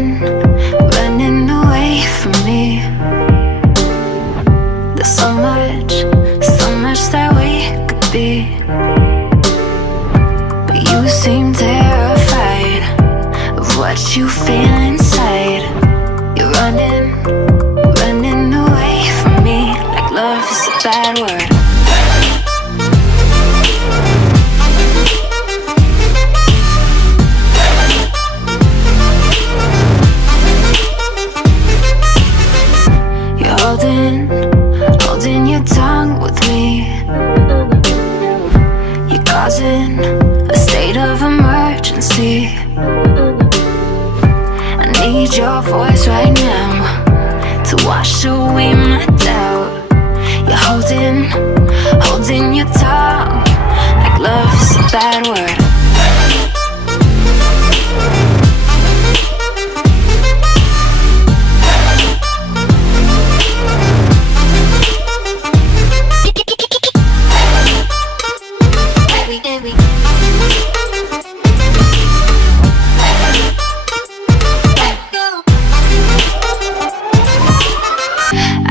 running, running away from me. There's so much that we could be, but you seem terrified of what you feel inside. You're running, running away from me, like love is a bad word. Holding your tongue with me. You're causing a state of emergency. I need your voice right now to wash away my doubt. You're holding your tongue like love is a bad word.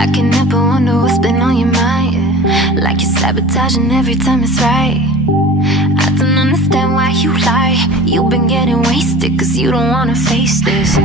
I can never wonder what's been on your mind, like you're sabotaging every time it's right. I don't understand why you lie. You've been getting wasted cause you don't wanna face this.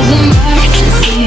Emergency.